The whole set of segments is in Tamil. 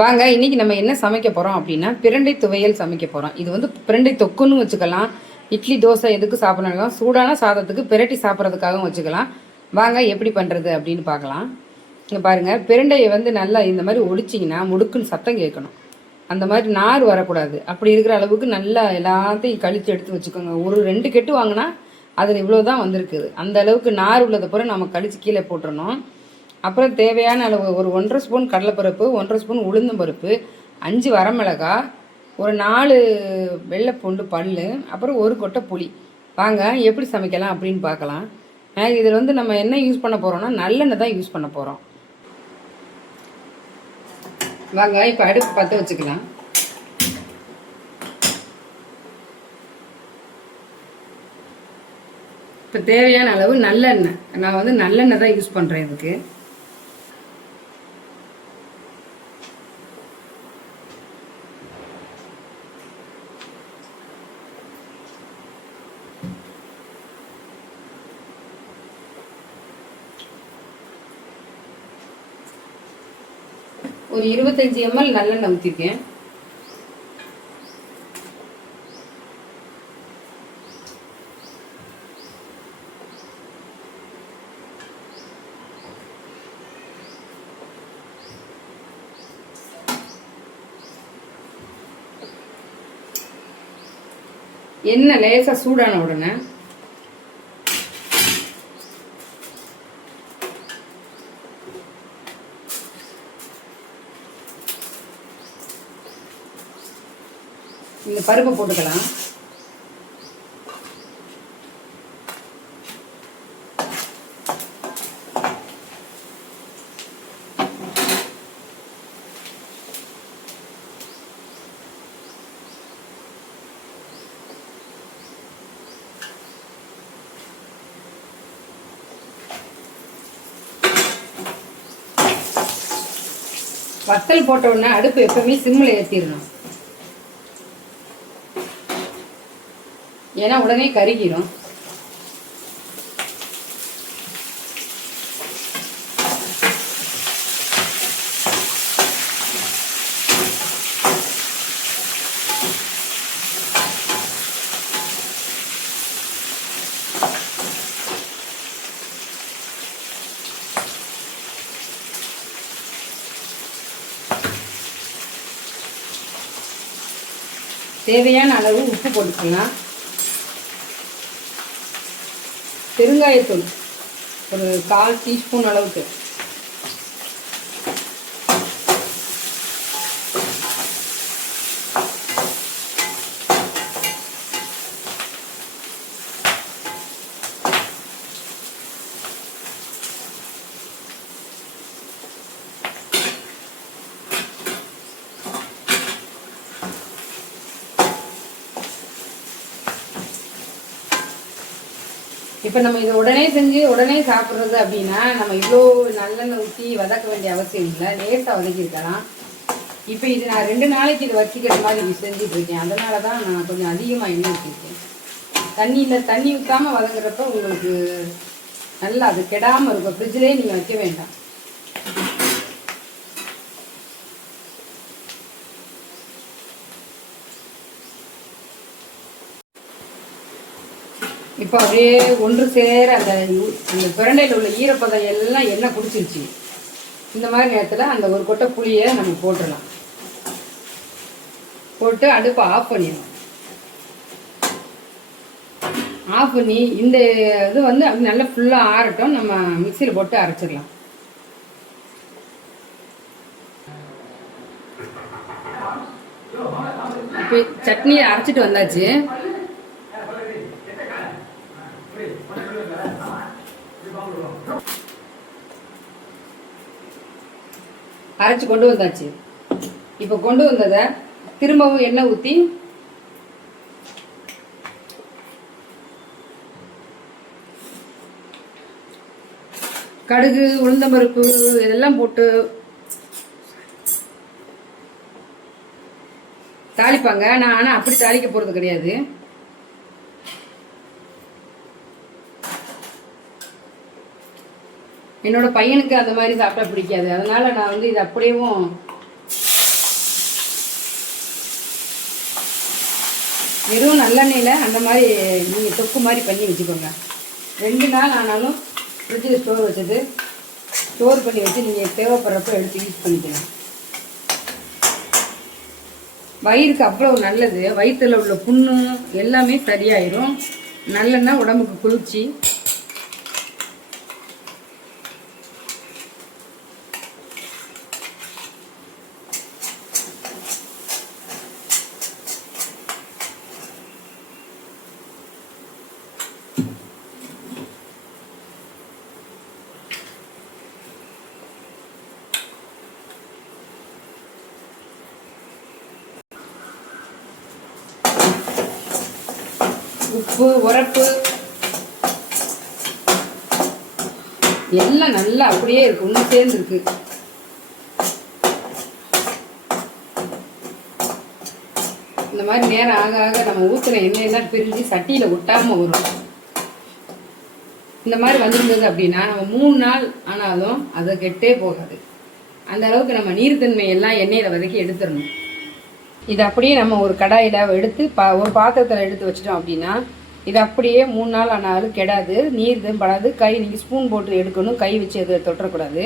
வாங்க இன்னைக்கு நம்ம என்ன சமைக்க போகிறோம் அப்படின்னா பிரண்டை துவையல் சமைக்க போகிறோம். இது வந்து பிரண்டை தொக்குன்னு வச்சுக்கலாம், இட்லி தோசை எதுக்கு சாப்பிடலாம், சூடான சாதத்துக்கு பிரட்டி சாப்பிட்றதுக்காகவும் வச்சுக்கலாம். வாங்க எப்படி பண்ணுறது அப்படின்னு பார்க்கலாம். இங்கே பாருங்கள், பிரண்டையை வந்து நல்லா இந்த மாதிரி ஒடிச்சிங்கன்னா முடுக்குன்னு சத்தம் கேட்கணும். அந்த மாதிரி நார் வரக்கூடாது. அப்படி இருக்கிற அளவுக்கு நல்லா எல்லாத்தையும் கழித்து எடுத்து வச்சுக்கோங்க. ஒரு 2 கெட்டு வாங்கினா அதில் இவ்வளோ தான் வந்திருக்குது. அந்த அளவுக்கு நார் உள்ளதை பிறகு நம்ம கழித்து கீழே போட்டுறணும். அப்புறம் தேவையான அளவு ஒரு 1½ ஸ்பூன் கடலைப்பருப்பு, 1½ ஸ்பூன் உளுந்தம்பருப்பு, 5 வரமிளகாய், ஒரு 4 வெள்ளைப்பூண்டு பல், அப்புறம் ஒரு கொட்டை புளி. வாங்க எப்படி சமைக்கலாம் அப்படின்னு பார்க்கலாம். இதில் வந்து நம்ம என்ன யூஸ் பண்ண போகிறோம்னா நல்லெண்ணெய் தான் யூஸ் பண்ண போகிறோம். வாங்க இப்போ அடுப்பு பற்ற வச்சுக்கலாம். இப்போ தேவையான அளவு நல்லெண்ணெய், நான் வந்து நல்லெண்ணெய் தான் யூஸ் பண்ணுறேன் இதுக்கு. ஒரு 25 ml நல்லெண்ணெய் ஊற்றிருக்கேன். எண்ணெய் லேசாக சூடான உடனே இந்த பருப்பை போட்டுக்கலாம். வத்தல் போட்ட உடனே அடுப்பு எப்பவுமே சிம்மில் ஏற்றிடணும். ஏன்னா உடனே கருகிடும். தேவையான அளவு உப்பு போட்டுக்கலாம். பெருங்காயத்தூள் ஒரு 1/4 டீஸ்பூன் அளவுக்கு. இப்போ நம்ம இதை உடனே செஞ்சு உடனே சாப்பிட்றது அப்படின்னா நம்ம இவ்வளோ நல்லெண்ணெய் ஊற்றி வதக்க வேண்டிய அவசியம் இல்லை, லேசாக வதக்கிருக்கலாம். இப்போ இது நான் 2 நாளைக்கு இது வச்சுக்கிற மாதிரி செஞ்சுட்டு இருக்கேன். அதனால தான் நான் கொஞ்சம் அதிகமாக எண்ணெய் ஊற்றிருக்கேன். தண்ணி ஊற்றாமல் வதங்குறப்ப உங்களுக்கு நல்லா அது கெடாமல் இருக்கும். ஃப்ரிட்ஜ்லேயே நீங்கள் வைக்க வேண்டாம். இப்போ அப்படியே ஒன்று சேர அந்த பிரண்டையில் உள்ள ஈரப்பதம் எல்லாம் எண்ணெய் குடிச்சிருச்சு. இந்த மாதிரி நேரத்தில் அந்த ஒரு கொட்டை புளியை நம்ம போட்டுடலாம். போட்டு அடுப்பை ஆஃப் பண்ணிடலாம். ஆஃப் பண்ணி இந்த இது வந்து அப்படி நல்லா ஃபுல்லாக ஆறட்டும். நம்ம மிக்சியில் போட்டு அரைச்சிடலாம். இப்போ சட்னியை அரைச்சிட்டு வந்தாச்சு. அரைச்சி கொண்டு வந்தாச்சு. இப்போ கொண்டு வந்ததை திரும்பவும் எண்ணெய் ஊற்றி கடுகு உளுந்தம்பருப்பு இதெல்லாம் போட்டு தாளிப்பாங்க. நான் ஆனால் அப்படி தாளிக்க போகிறது கிடையாது. என்னோட பையனுக்கு அந்த மாதிரி சாப்பிட்டா பிடிக்காது. அதனால நான் வந்து இது அப்படியேவும் வெறும் நல்லெண்ணெயில் அந்த மாதிரி நீங்கள் தொக்கு மாதிரி பண்ணி வச்சுக்கோங்க. 2 நாள் ஆனாலும் ஃப்ரிட்ஜில் ஸ்டோர் பண்ணி வச்சு நீங்கள் தேவைப்படுறப்ப எடுத்து யூஸ் பண்ணிக்கலாம். வயிறுக்கு அவ்வளோ நல்லது. வயிற்றில் உள்ள புண்ணு எல்லாமே சரியாயிரும். நல்லெண்ணெய் உடம்புக்கு குளிர்ச்சி. உப்பு உரப்பு எல்லாம் நல்லா அப்படியே இருக்கு, ஒன்று சேர்ந்து இருக்கு. இந்த மாதிரி நேரம் ஆக ஆக நம்ம ஊற்றின எண்ணெயெல்லாம் பிரிஞ்சு சட்டியில் ஒட்டாமல் வரும். இந்த மாதிரி வந்துருந்தது அப்படின்னா நம்ம 3 நாள் ஆனாலும் அதை கெட்டே போகாது. அந்த அளவுக்கு நம்ம நீர்த்தன்மை எல்லாம் எண்ணெயில் வதக்கி எடுத்துடணும். இது அப்படியே நம்ம ஒரு கடாயில் எடுத்து ஒரு பாத்திரத்தில் எடுத்து வச்சிட்டோம் அப்படின்னா இது அப்படியே 3 நாள் ஆனாலும் கெடாது, நீர்தும் படாது. கை நீங்கள் ஸ்பூன் போட்டு எடுக்கணும், கை வச்சு எது தொட்டக்கூடாது.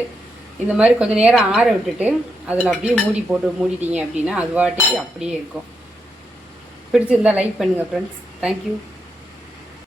இந்த மாதிரி கொஞ்சம் நேரம் ஆற விட்டுட்டு அதில் அப்படியே மூடிட்டீங்க அப்படின்னா அது வாட்டி அப்படியே இருக்கும். பிடிச்சிருந்தால் லைக் பண்ணுங்கள் ஃப்ரெண்ட்ஸ். தேங்க்யூ.